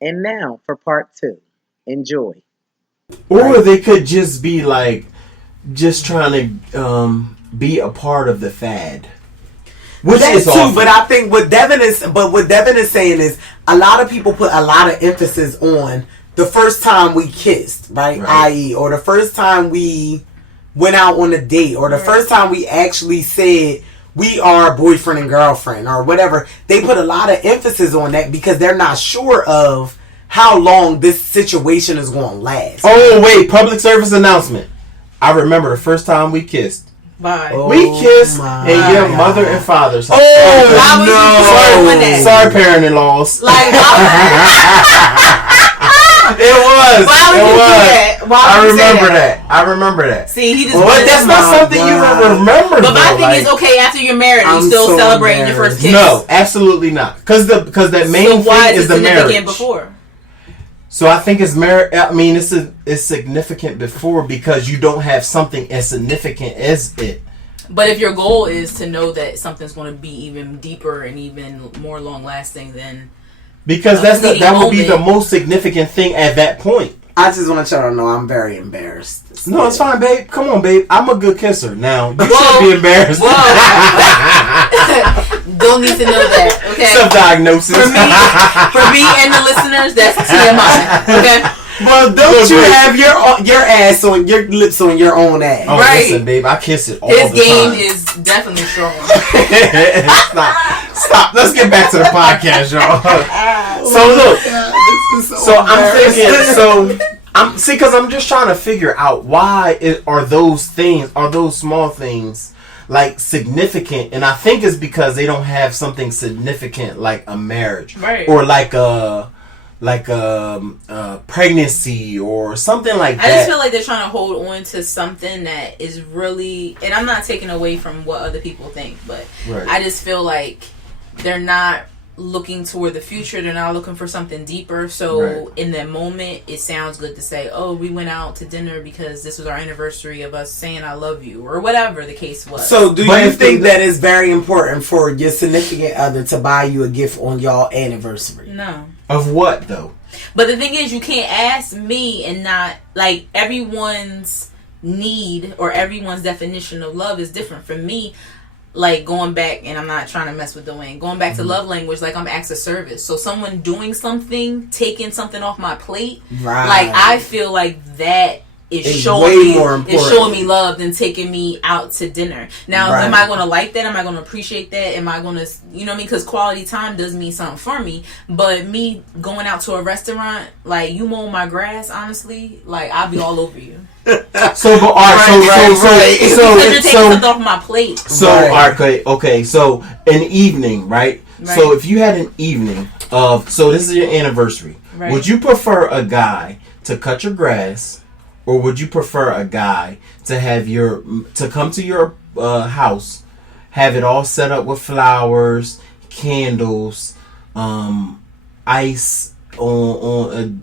And now for part two. Enjoy. Or they could just be like, just trying to be a part of the fad. Which That's is too, awful. but I think what Devin is saying is a lot of people put a lot of emphasis on the first time we kissed, right? I.e., or the first time we went out on a date, or the first time we actually said we are boyfriend and girlfriend, or whatever. They put a lot of emphasis on that because they're not sure of how long this situation is going to last. Oh, wait, public service announcement. I remember the first time we kissed. Bye. We kissed in your mother and father's house. Oh, Sorry, parent-in-laws. Like, It was. Why would you do that? Why would you say that? I remember that. See, he just. But that's not something you remember. But my thing is, okay, after you're married, you still celebrating your first kiss. No, absolutely not. Because that main thing is the marriage. Before? So I think it's marriage. I mean, it's significant before because you don't have something as significant as it. But if your goal is to know that something's going to be even deeper and even more long lasting, then because that would be the most significant thing at that point. I just want y'all to know I'm very embarrassed. No, it's fine, babe. Come on, babe. I'm a good kisser. Now, you shouldn't be embarrassed. Don't need to know that, okay? Self-diagnosis. For me and the listeners, that's TMI, okay? Well, don't you have your ass on your lips on your own ass? Oh, right. Listen, babe, I kiss it all His the game time. is definitely strong. Stop. Let's get back to the podcast, y'all. So look, I'm thinking, because I'm just trying to figure out why are those small things like significant, and I think it's because they don't have something significant like a marriage, right, or like a pregnancy or something like that. I just feel like they're trying to hold on to something that is really, and I'm not taking away from what other people think, but I just feel like they're not looking toward the future. They're not looking for something deeper. So in that moment, it sounds good to say, oh, we went out to dinner because this was our anniversary of us saying I love you, or whatever the case was. So do you think that it's very important for your significant other to buy you a gift on y'all anniversary? No. Of what, though? But the thing is, you can't ask me and not, like, everyone's need or everyone's definition of love is different. For me, like, going back, and I'm not trying to mess with Dwayne, going back to love language, like, I'm acts of service. So someone doing something, taking something off my plate, like, I feel like that is showing me love than taking me out to dinner. Now, am I going to like that? Am I going to appreciate that? Am I going to, you know what I mean? Because quality time does mean something for me. But me going out to a restaurant, like, you mow my grass, honestly, like, I'll be all over you. Because you're taking something off my plate. Okay. So an evening, right? So if you had an evening of, so this is your anniversary, would you prefer a guy to cut your grass? Or would you prefer a guy to come to your house, have it all set up with flowers, candles, ice on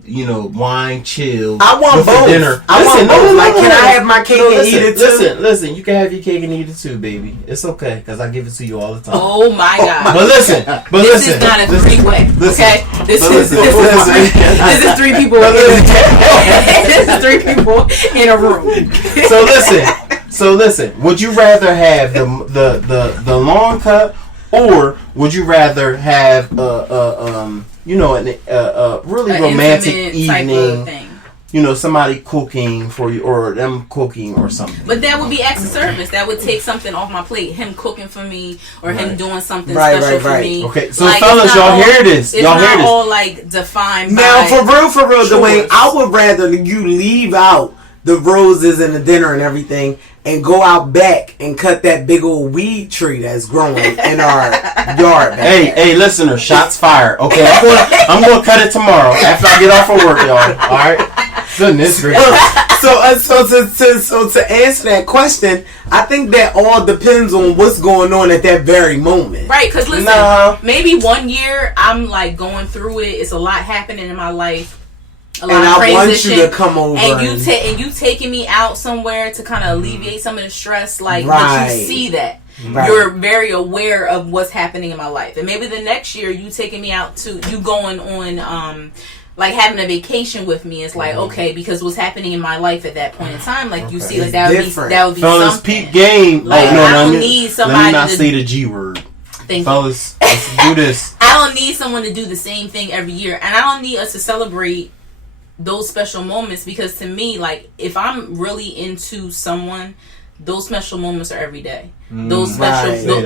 wine, chill. I want both. Dinner. Can I have my cake and eat it too? Listen. You can have your cake and eat it too, baby. It's okay because I give it to you all the time. Oh my God! This is not a three-way. Okay, this is three people. This is three people in a room. So listen. Would you rather have the long cut, or would you rather have a really romantic evening? Somebody cooking for you, or them cooking or something. But that would be acts of service. That would take something off my plate. Him cooking for me, or him doing something special for me. Okay, so like, fellas, y'all hear this? It's y'all not hear this? all like defined. Now, by for real, Dwayne, I would rather you leave out the roses and the dinner and everything, and go out back and cut that big old weed tree that's growing in our yard. Hey, listener, shots fired. Okay, I'm gonna cut it tomorrow after I get off of work, y'all. All right. Goodness gracious. So to answer that question, I think that all depends on what's going on at that very moment. Right, because listen, maybe 1 year I'm like going through it. It's a lot happening in my life. And I want you to come over. And you taking me out somewhere to kind of alleviate some of the stress. Like, but you see that. Right. You're very aware of what's happening in my life. And maybe the next year you taking me out to, you going on like having a vacation with me is like okay, because what's happening in my life at that point in time, like you see, like that would be fellas, something. Peep game. Like, no, I don't need somebody. Let me not say the G word. Fellas, let's do this. I don't need someone to do the same thing every year, and I don't need us to celebrate those special moments, because to me, like, if I'm really into someone, those special moments are every day. Those special,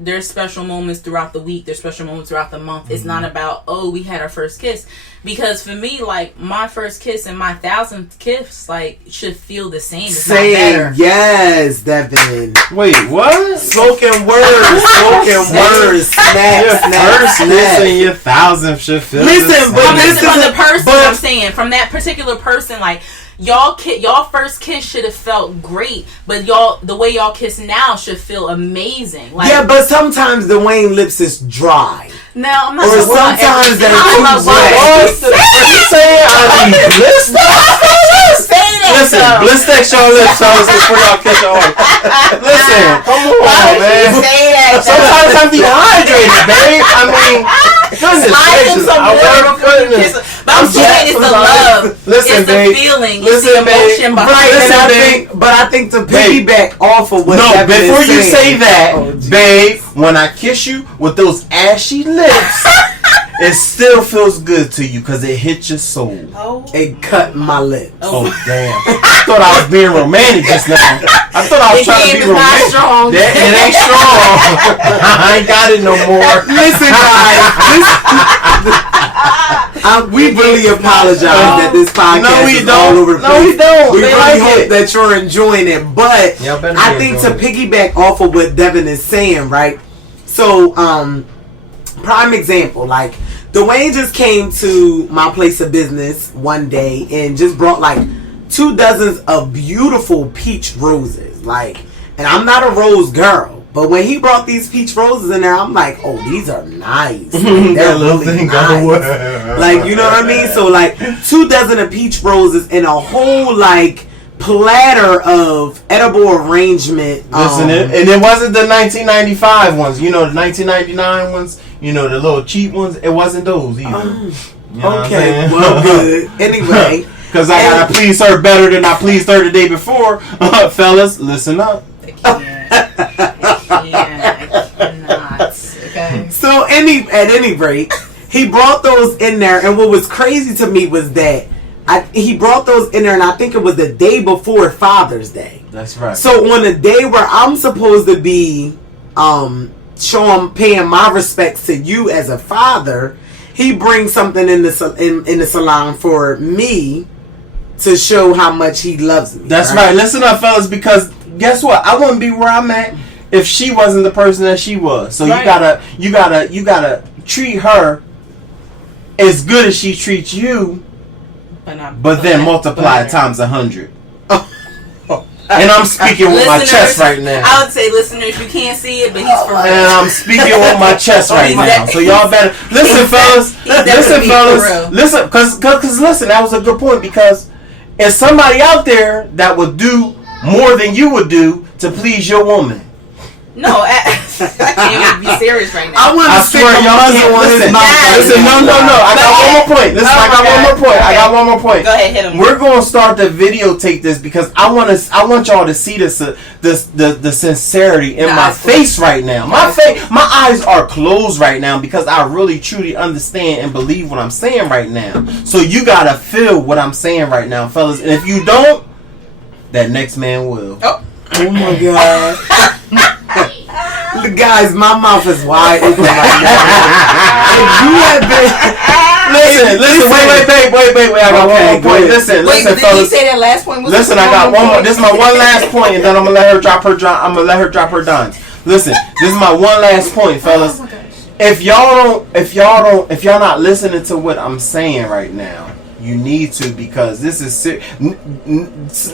they're special moments throughout the week. They're special moments throughout the month. It's not about, oh, we had our first kiss. Because for me, like, my first kiss and my 1,000th kiss, like, should feel the same. It's not better. Yes, Devin. Wait, what? Spoken words. Snap. First kiss and your 1,000th should feel the same. From the person, I'm saying, from that particular person, like, y'all first kiss should have felt great, but the way y'all kiss now should feel amazing. Like, yeah, but sometimes the Wayne lips is dry. No, I'm not. Or sometimes they're too wet. You saying I need Listen, Blistex your lips, fellas, before y'all kiss your heart. Listen, come on, man. Sometimes I'm dehydrated, babe. I mean, goodness gracious. I'm saying it's the love. Listen, it's the babe. feeling. Listen, it's the emotion behind it. But I think to piggyback off of what before you say that, geez. babe, when I kiss you with those ashy lips, it still feels good to you because it hit your soul. It cut my lips. Oh, damn. I thought I was being romantic just now. I thought I was trying to be romantic. Strong. It ain't strong. I ain't got it no more. Listen, guys. We really apologize that this podcast is all over the place. No, we don't. We really hope that you're enjoying it. But I think to piggyback off of what Devin is saying, right? So, prime example, like, Dwayne just came to my place of business one day and just brought like 2 dozens of beautiful peach roses. Like, and I'm not a rose girl, but when he brought these peach roses in there, I'm like, oh, these are nice. Like, they're really nice. Like, you know what I mean? So like 2 dozen of peach roses and a whole like platter of edible arrangement. Listen, and it wasn't the 1995 ones. You know, the 1999 ones. You know, the little cheap ones. It wasn't those either. You know okay, well, good. Anyway, because I gotta please her better than I pleased her the day before. Fellas, listen up. I cannot. Okay. So at any rate, he brought those in there, and what was crazy to me was that he brought those in there, and I think it was the day before Father's Day. That's right. So on the day where I'm supposed to be paying my respects to you as a father, he brings something in the salon for me to show how much he loves me. That's right. Listen up, fellas, because guess what? I wouldn't be where I'm at if she wasn't the person that she was. So you gotta treat her as good as she treats you, but then multiply it times 100. And I'm speaking with my chest right now. I would say, listeners, you can't see it, but he's for real. And I'm speaking with my chest right now. So y'all better listen, fellas. Listen, because listen, that was a good point, because it's somebody out there that would do more than you would do to please your woman. No, I can't even be serious right now. I want to stick a muzzle on his mouth. Listen, no. I got one more point. I got one more point. Go ahead, hit him. We're going to start to videotape this because I want y'all to see the sincerity in my face right now. My eyes are closed right now because I really truly understand and believe what I'm saying right now. So you got to feel what I'm saying right now, fellas. And if you don't, that next man will. Oh my God. Guys, my mouth is wide open right now. If you have been... Listen, wait, I got one more point. Listen, did fellas. you say that last point? Listen, I got one more. This is my one last point, and then I'm gonna let her drop her dimes. Listen, this is my one last point, fellas. If y'all not listening to what I'm saying right now, you need to, because this is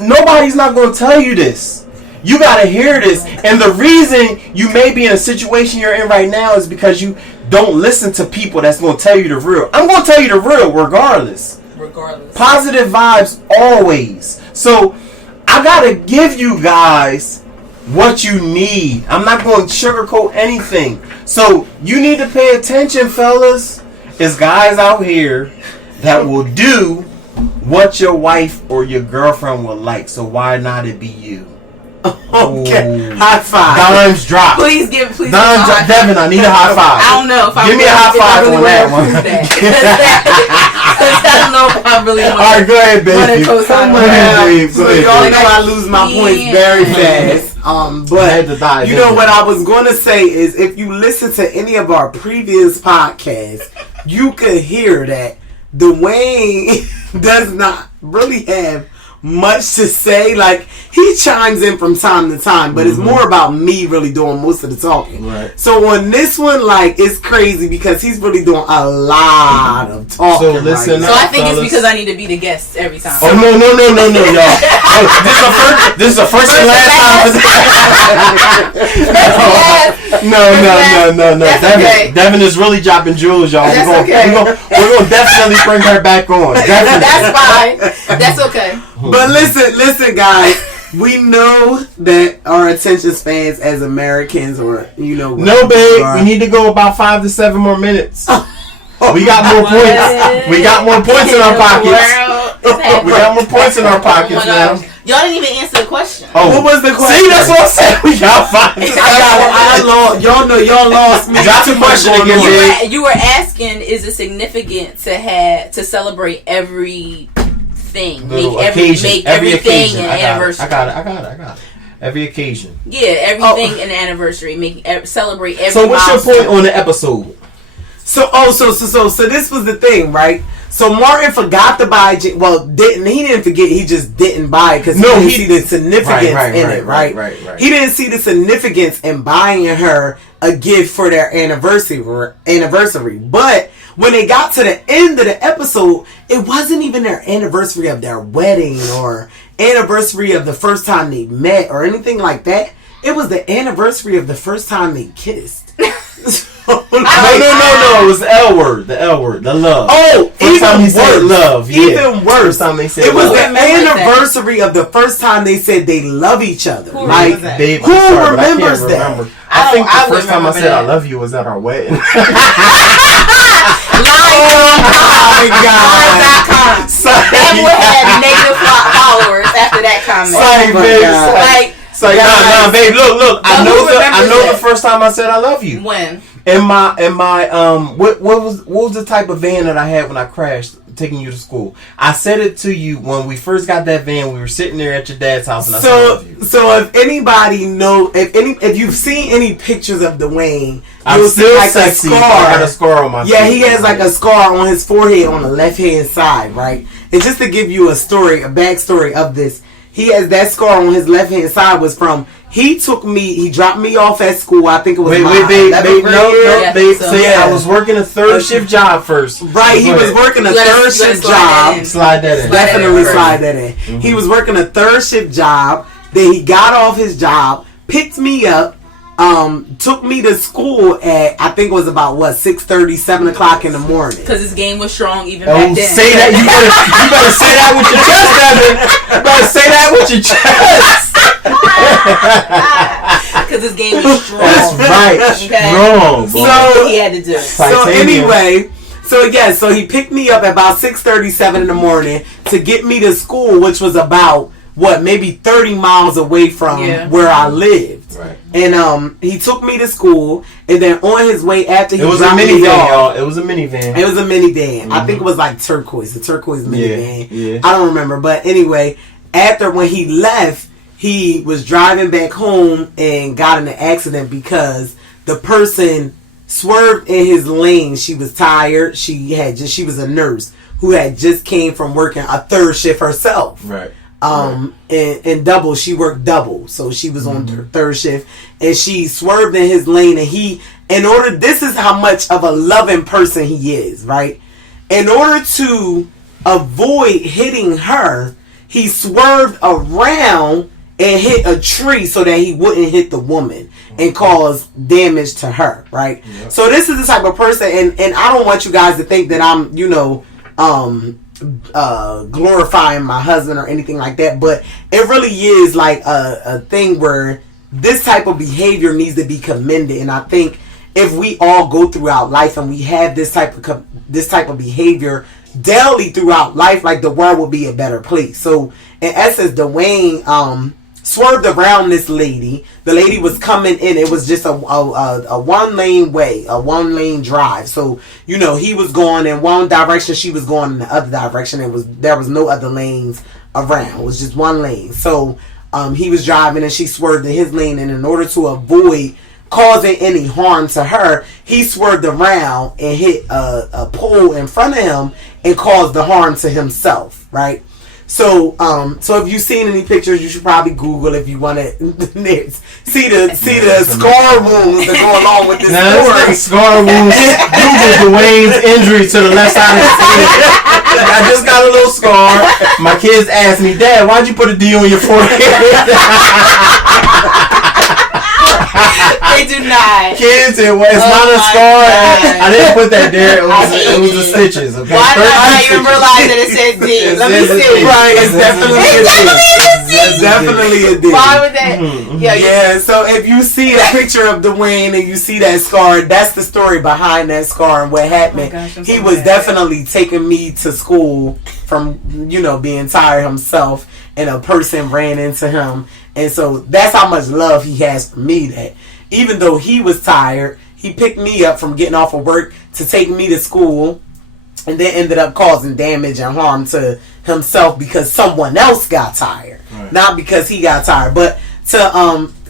nobody's not gonna tell you this. You gotta hear this, and the reason you may be in a situation you're in right now is because you don't listen to people that's gonna tell you the real. I'm gonna tell you the real regardless. Positive vibes always. So I gotta give you guys what you need. I'm not gonna sugarcoat anything. So you need to pay attention, fellas. There's guys out here that will do what your wife or your girlfriend would like. So why not it be you? Okay. Ooh. High five. Dimes drop. Please. Dimes drop. Devin, I need a high five. I don't know if I give me a high five on that one. I don't know if I really want. All right, go ahead, baby. Go ahead, babe. So y'all know I lose my points very fast. But you know what I was going to say is, if you listen to any of our previous podcasts, you could hear that Dwayne does not really have much to say. Like, he chimes in from time to time, but it's more about me really doing most of the talking. Right. So on this one, like, it's crazy because he's really doing a lot of talking. So listen So I think it's because I need to be the guest every time. Oh no, y'all! Oh, this is the first and last time. No. Devin is really dropping jewels, y'all. We're gonna definitely bring her back on. Definitely. That's fine. That's okay. But listen, guys. We know that our attention spans as Americans, or no, babe. We need to go about 5 to 7 more minutes. We got more points. We got more points in our pockets. We got more points in our pockets now. Y'all didn't even answer the question. Oh, what was the question? See, that's what I said. We got 5 to 7. I lost. Y'all know y'all lost me. Drop the question again. You were asking, is it significant to celebrate everything? Make everything an anniversary. I got it. Every occasion. Yeah, everything an anniversary. Celebrate every So what's milestone. your point on the episode? So this was the thing, right? So Martin forgot to buy. He didn't forget. He just didn't buy it because he didn't see the significance in it, right? He didn't see the significance in buying her a gift for their anniversary. But when they got to the end of the episode, it wasn't even their anniversary of their wedding or anniversary of the first time they met or anything like that. It was the anniversary of the first time they kissed. No. It was the L word. The L word. The love. Oh, first time he said love. Yeah. Even worse. First time they said it was love. the anniversary of the first time they said they love each other. Who like, remembers who remembers that? I think the first time I said I love you was at our wedding. Oh my God! That would have negative followers after that comment. Sorry, babe. Nah, babe. Look. I know the first time I said I love you. When? In my what was the type of van that I had when I crashed taking you to school? I said it to you when we first got that van. We were sitting there at your dad's house, and I said I love you. So if anybody if you've seen any pictures of Dwayne, I'm still like sexy. A scar. I got a scar on my face. Yeah, he has like a scar on his forehead on the left hand side, right? And just to give you a backstory of this, he has that scar on his left hand side was from. He dropped me off at school. I think it was babe, babe. So I was working a third shift job first. Right, he was working a third shift job. Slide that in. Definitely slide that in. Mm-hmm. He was working a third shift job. Then he got off his job, picked me up, took me to school at, I think it was about 6:30, 7 o'clock in the morning. Because his game was strong even back then. Say that. You better say that with your chest, Devin. You better say that with your chest. Because his game was strong. That's right. Okay? Strong. So he had to do. So anyway, so he picked me up at about 6:30, 7 in the morning to get me to school, which was about maybe 30 miles away from where I lived. Right. And he took me to school, and then on his way after he dropped me off, y'all. It was a minivan. It was a minivan. Mm-hmm. I think it was like turquoise, a turquoise minivan. Yeah. I don't remember, but anyway, when he left, he was driving back home and got in an accident because the person swerved in his lane. She was tired. She was a nurse who had just came from working a third shift herself. Right. And double, she worked double, so she was on her third shift, and she swerved in his lane, and this is how much of a loving person he is, right? In order to avoid hitting her, he swerved around and hit a tree so that he wouldn't hit the woman and cause damage to her, right? Yep. So this is the type of person, and I don't want you guys to think that I'm, glorifying my husband or anything like that, but it really is like a thing where this type of behavior needs to be commended. And I think if we all go throughout life and we have this type of behavior daily throughout life, like the world would be a better place. So in essence, Dwayne swerved around this lady. The lady was coming in. It was just a one lane way, a one lane drive. So he was going in one direction, she was going in the other direction. There was no other lanes around. It was just one lane. So he was driving and she swerved in his lane, and in order to avoid causing any harm to her, he swerved around and hit a pole in front of him and caused the harm to himself, right? So if you've seen any pictures, you should probably Google if you want to see the scar wounds that go along with this story. Scar wounds. Google Dwayne's injury to the left side of his head. I just got a little scar. My kids asked me, Dad, why'd you put a D on your forehead? They do not. Kids, it's not a scar. I didn't put that there. It was the stitches. Okay? Why did I not even realize that it said D? Let me see. Right, it's definitely a D. It's definitely a D. Why would that? Yeah, so if you see a picture of Dwayne and you see that scar, that's the story behind that scar and what happened. He was definitely taking me to school from, being tired himself, and a person ran into him. And so that's how much love he has for me, that even though he was tired, he picked me up from getting off of work to take me to school, and then ended up causing damage and harm to himself because someone else got tired, not because he got tired. But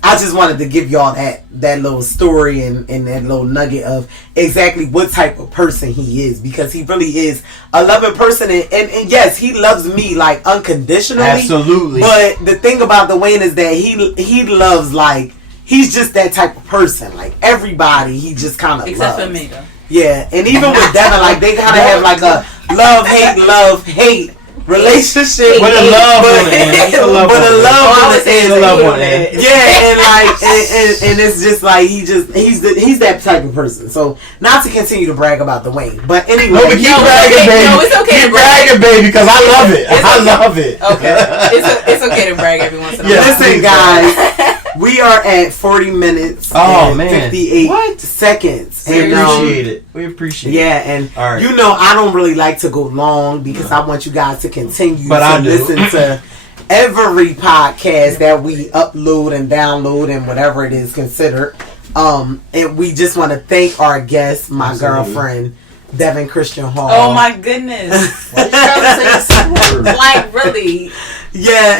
I just wanted to give y'all that little story and that little nugget of exactly what type of person he is, because he really is a loving person, and yes, he loves me like unconditionally. Absolutely. But the thing about Dwayne is that he loves, like, he's just that type of person. Like everybody, he just kind of except loves. for me though. Yeah, and even with Devon, like they kind of have like a love hate relationship, with a love on it. Yeah, and like, and it's just like he's that type of person. So not to continue to brag about Dwayne, but anyway, No, it's okay to brag, baby, because I love it. I love it. Okay, it's okay to brag every once in a while. Listen, guys. We are at 40 minutes and 58 seconds. We appreciate it. We appreciate it. Yeah, and I don't really like to go long because I want you guys to continue to listen to every podcast that we upload and download and whatever it is considered. And we just want to thank our guest, my girlfriend, Devon Christian Hall. Oh my goodness. Why you gotta say the like, really? Yeah,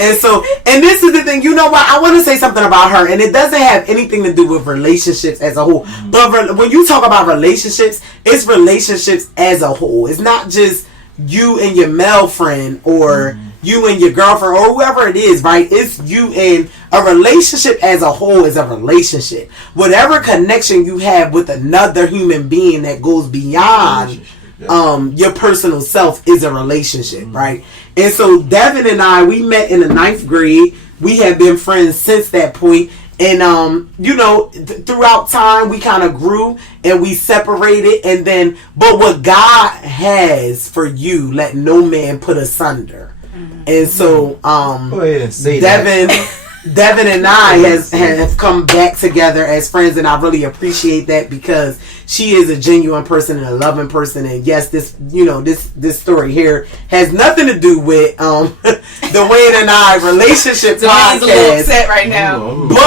and this is the thing, you know what, I want to say something about her, and it doesn't have anything to do with relationships as a whole, but when you talk about relationships, it's relationships as a whole. It's not just you and your male friend, or you and your girlfriend, or whoever it is, right? It's you and a relationship as a whole is a relationship. Whatever connection you have with another human being that goes beyond your personal self is a relationship, right? And so Devon and I, we met in the 9th grade. We have been friends since that point. And, throughout time, we kind of grew and we separated. And then, but what God has for you, let no man put asunder. And so, go ahead and say Devon and I have come back together as friends, and I really appreciate that because she is a genuine person and a loving person. And yes, this story here has nothing to do with Dwayne and I relationship podcast. He's a little upset right now, but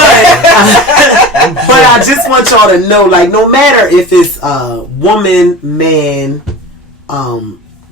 I just want y'all to know, like, no matter if it's woman, man,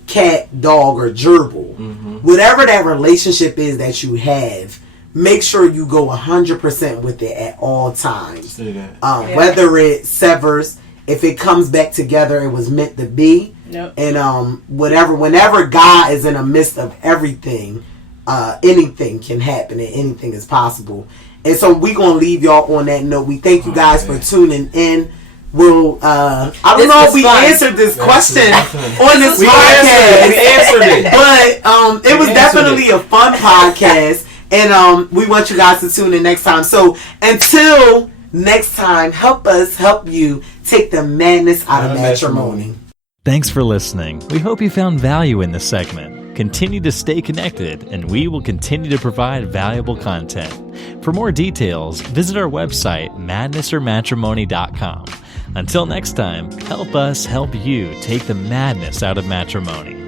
cat, dog, or gerbil, whatever that relationship is that you have, make sure you go 100% with it at all times. Whether it severs, if it comes back together, it was meant to be. Yep. And whenever God is in the midst of everything, anything can happen and anything is possible. And so we're gonna leave y'all on that note. We thank you guys for tuning in. We'll I don't know if we answered this question on this podcast. We answered it. But it was definitely a fun podcast. And we want you guys to tune in next time. So until next time, help us help you take the madness out of matrimony. Thanks for listening. We hope you found value in this segment. Continue to stay connected, and we will continue to provide valuable content. For more details, visit our website, madnessormatrimony.com. Until next time, help us help you take the madness out of matrimony.